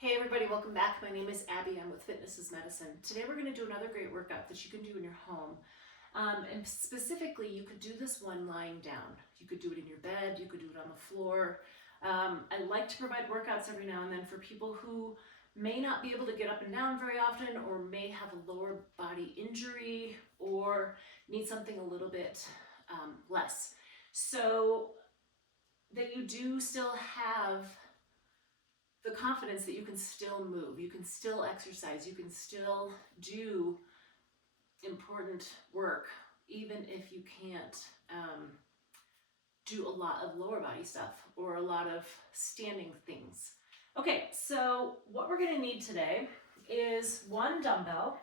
Hey everybody, welcome back. My name is Abby. I'm with Fitness is Medicine. Today we're going to do another great workout that you can do in your home. And specifically, you could do this one lying down. You could do it in your bed, you could do it on the floor. I like to provide workouts every now and then for people who may not be able to get up and down very often, or may have a lower body injury, or need something a little bit less. So that you do still have the confidence that you can still move, you can still exercise, you can still do important work, even if you can't do a lot of lower body stuff or a lot of standing things. Okay, so what we're gonna need today is one dumbbell.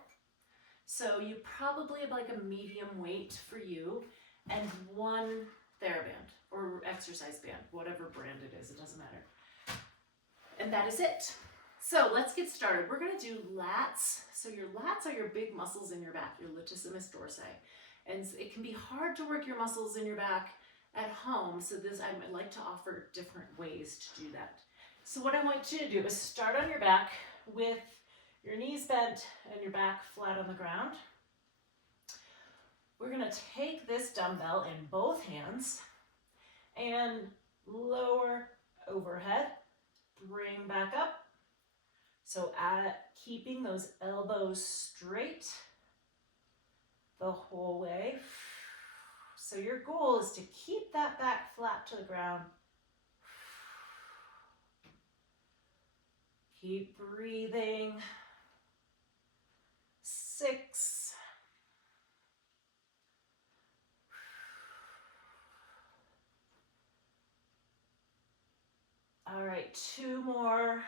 So you probably have like a medium weight for you, and one TheraBand or exercise band, whatever brand it is, it doesn't matter. And that is it. So let's get started. We're gonna do lats. So your lats are your big muscles in your back, your latissimus dorsi. And it can be hard to work your muscles in your back at home. So I'd like to offer different ways to do that. So what I want you to do is start on your back with your knees bent and your back flat on the ground. We're gonna take this dumbbell in both hands and lower overhead. Bring back up. So keeping those elbows straight the whole way. So your goal is to keep that back flat to the ground. Keep breathing. 6. All right, 2 more.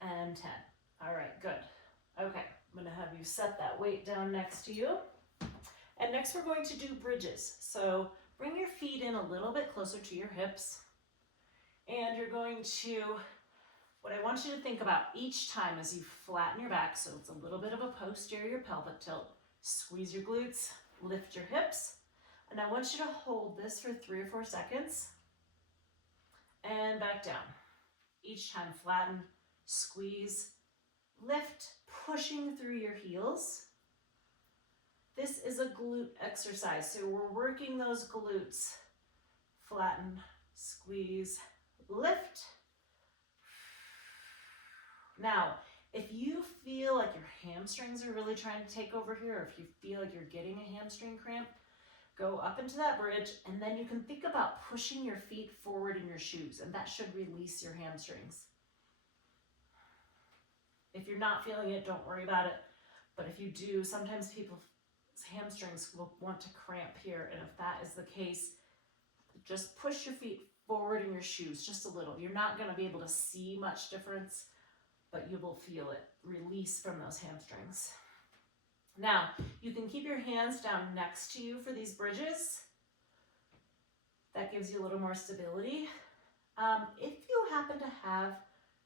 And 10. All right, good. Okay, I'm gonna have you set that weight down next to you. And next we're going to do bridges. So bring your feet in a little bit closer to your hips. And you're going to, what I want you to think about each time as you flatten your back, so it's a little bit of a posterior pelvic tilt, squeeze your glutes, lift your hips. And I want you to hold this for 3 or 4 seconds and back down. Each time flatten, squeeze, lift, pushing through your heels. This is a glute exercise, so we're working those glutes. Flatten, squeeze, lift. Now, if you feel like your hamstrings are really trying to take over here, or if you feel like you're getting a hamstring cramp, go up into that bridge, and then you can think about pushing your feet forward in your shoes, and that should release your hamstrings. If you're not feeling it, don't worry about it. But if you do, sometimes people's hamstrings will want to cramp here, and if that is the case, just push your feet forward in your shoes just a little. You're not going to be able to see much difference, but you will feel it release from those hamstrings. Now, you can keep your hands down next to you for these bridges. That gives you a little more stability. If you happen to have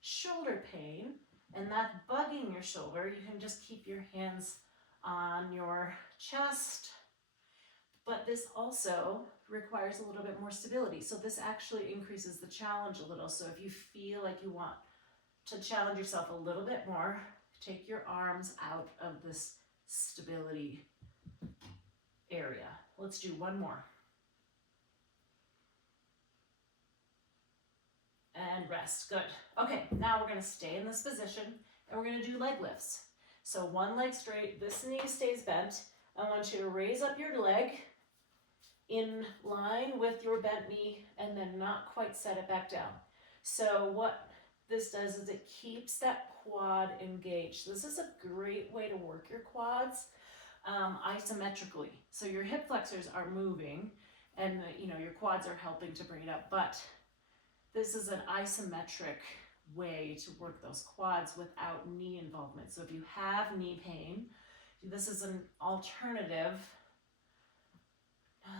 shoulder pain and that's bugging your shoulder, you can just keep your hands on your chest. But this also requires a little bit more stability. So this actually increases the challenge a little. So if you feel like you want to challenge yourself a little bit more, take your arms out of this stability area. Let's do 1 more. And rest, good. Okay, now we're gonna stay in this position and we're gonna do leg lifts. So 1 leg straight, this knee stays bent. I want you to raise up your leg in line with your bent knee and then not quite set it back down. So what this does is it keeps that quad engaged. This is a great way to work your quads isometrically. So your hip flexors are moving and your quads are helping to bring it up, but this is an isometric way to work those quads without knee involvement. So if you have knee pain, this is an alternative. 9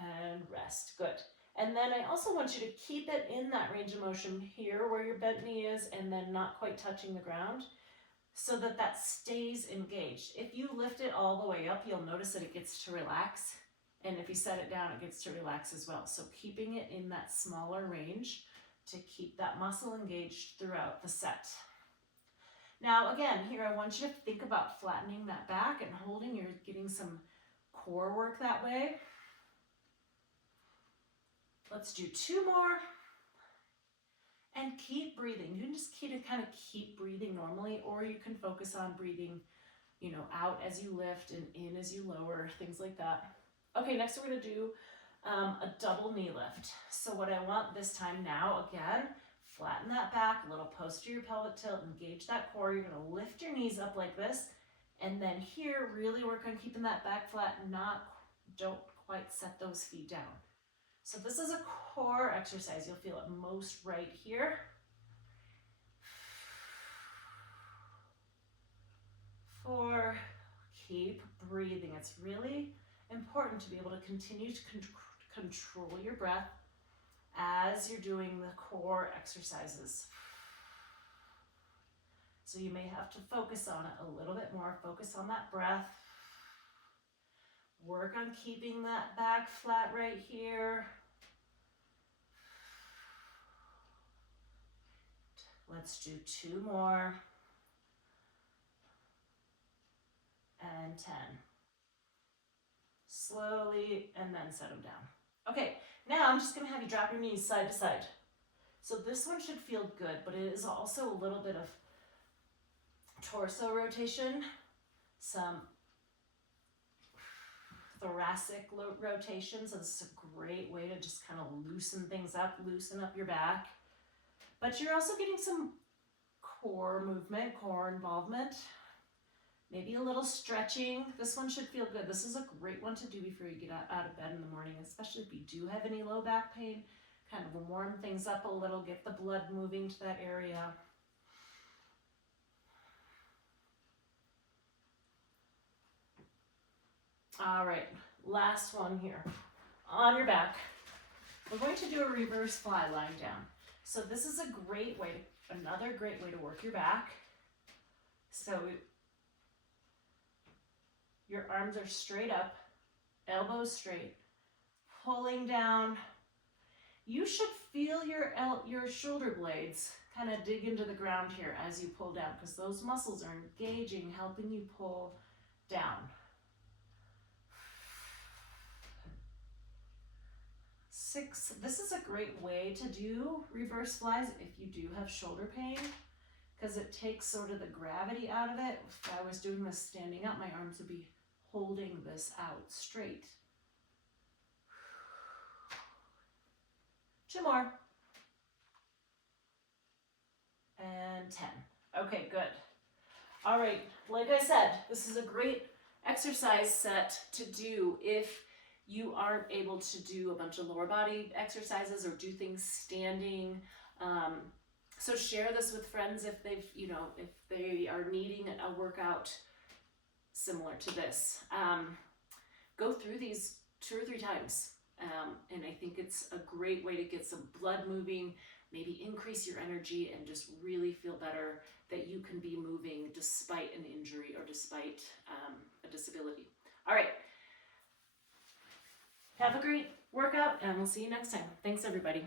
and rest, good. And then I also want you to keep it in that range of motion here where your bent knee is and then not quite touching the ground so that that stays engaged. If you lift it all the way up, you'll notice that it gets to relax And if you set it down, it gets to relax as well. So keeping it in that smaller range to keep that muscle engaged throughout the set. Now again, here I want you to think about flattening that back and holding. You're getting some core work that way. Let's do 2 more. And keep breathing. You can just kind of keep breathing normally, or you can focus on breathing, you know, out as you lift and in as you lower, things like that. Okay, next we're going to do a double knee lift. So what I want this time now, again, flatten that back, a little posterior pelvic tilt, engage that core. You're going to lift your knees up like this, and then here, really work on keeping that back flat, don't quite set those feet down. So this is a core exercise. You'll feel it most right here. 4, keep breathing. It's really important to be able to continue to control your breath as you're doing the core exercises. So you may have to focus on it a little bit more. Focus on that breath. Work on keeping that back flat right here. Let's do 2 more. And 10. Slowly, and then set them down. Okay, now I'm just going to have you drop your knees side to side. So this one should feel good, but it is also a little bit of torso rotation, some thoracic rotation. So this is a great way to just kind of loosen things up, loosen up your back. But you're also getting some core movement, core involvement. Maybe a little stretching. This one should feel good. This is a great one to do before you get out of bed in the morning, especially if you do have any low back pain. Kind of warm things up a little, get the blood moving to that area. All right, last one here. On your back, we're going to do a reverse fly lying down. So this is a great way, another great way to work your back. So your arms are straight up, elbows straight, pulling down. You should feel your shoulder blades kind of dig into the ground here as you pull down, because those muscles are engaging, helping you pull down. 6, this is a great way to do reverse flies if you do have shoulder pain, because it takes sort of the gravity out of it. If I was doing this standing up, my arms would be holding this out straight. 2 more. And 10. Okay, good. All right, like I said, this is a great exercise set to do if you aren't able to do a bunch of lower body exercises or do things standing. So share this with friends if they've, if they are needing a workout similar to this. Go through these 2 or 3 times. And I think it's a great way to get some blood moving, maybe increase your energy and just really feel better that you can be moving despite an injury or despite a disability. All right. Have a great workout, and we'll see you next time. Thanks, everybody.